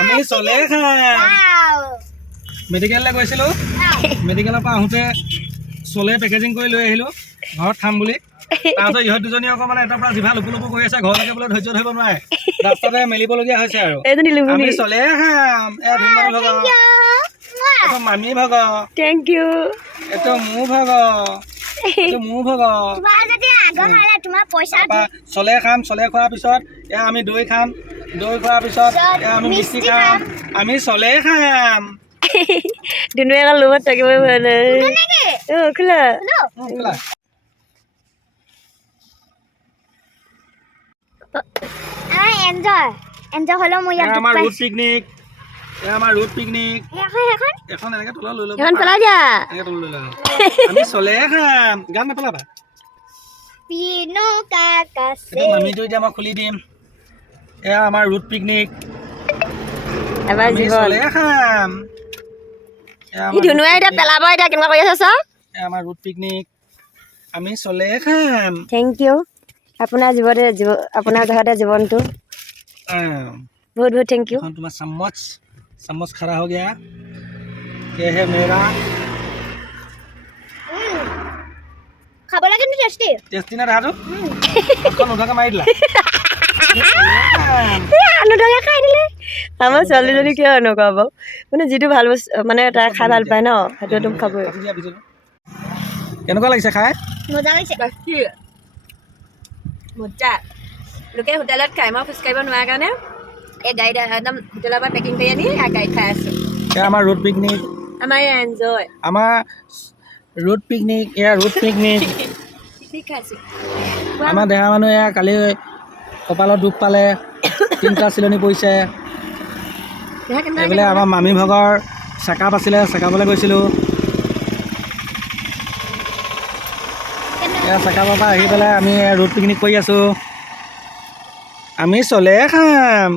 আমি চলে খাম মেডিকেললৈ গৈছিলোঁ মেডিকেলৰ পৰা আহোঁতে চলে পেকেজিং কৰি লৈ আহিলোঁ ঘৰত খাম বুলি তাৰপিছত ইহঁত দুজনী অকণমান এটাৰ পৰা জিভা লুপু লুপু কৰি আছে ঘৰলৈকে বোলে ধৈৰ্য ধৰিব নোৱাৰে ৰাস্তাতে মেলিবলগীয়া হৈছে আৰু আমি চলে খাম ধুনীয়া ভগ এইটো মামী ভগ থেংক ইউ এইটো মোৰ ভগ এইটো মোৰ ভগ চলে খাম চলে খোৱাৰ পিছত এয়া আমি দৈ খাম দৈ খোৱাৰ পিছত এয়া আমি মিষ্টি খাম আমি চলে খাম দুনুৱে আকৌ লোভত থাকিবই পৰা নাই খোলা আমাৰ ৰুট পিকনিক আমাৰ ৰুট পিকনিক এখন এনেকে তলত লৈ ল'ব পেলাই দিয়া এনেকে তলত লৈ ল'ব আমি চলে খাম গান নেপেলাবা মামীটো এতিয়া মই খুলি দিম এয়া আমাৰ ৰুট পিকনিক আমি চলে খাম ধুনুৱে এতিয়া পেলাব এতিয়া কেনেকুৱা কৰি আছে চাওক এয়া আমাৰ ৰুট পিকনিক আমি চলে খাম থেংক ইউ আপোনাৰ আপোনাৰ জহতে জীৱনটো बहुत बहुत थैंक यू तुम्हारा चम्मच चम्मच खड़ा हो गया ये है मेरा খাবলৈ কিন্তু টেস্টি টেস্টি না দেখাটো অকণ উধাকে মাৰি দিলা আলুটাকে খাই দিলে আমাৰ ছোৱালীজনী কিয় এনেকুৱা বাৰু মানে যিটো ভাল বস্তু মানে তাই খাই ভাল পায় ন সেইটো তুমি খাবই কেনেকুৱা লাগিছে খাই মজা লাগিছে মজা লোকে হোটেলত খাই মই খোজকাঢ়িব নোৱাৰা কাৰণে এই গাড়ীত একদম হোটেলৰ পৰা পেকিং কৰি আনি গাড়ীত খাই আছোঁ আমাৰ ৰুট পিকনিক আমাৰ এনজয় আমাৰ ৰুট পিকনিক এয়া ৰুট পিকনিক পিকনিক খাইছোঁ আমাৰ দেহা মানুহ এয়া কালি কপালত দুখ পালে 3টা চিলনি পৰিছে এইফালে আমাৰ মামী ভাগৰ চেকআপ আছিলে চেকআপলৈ গৈছিলোঁ এয়া চেকআপৰ পৰা আহি পেলাই আমি ৰুট পিকনিক কৰি আছোঁ আমি চলে খাম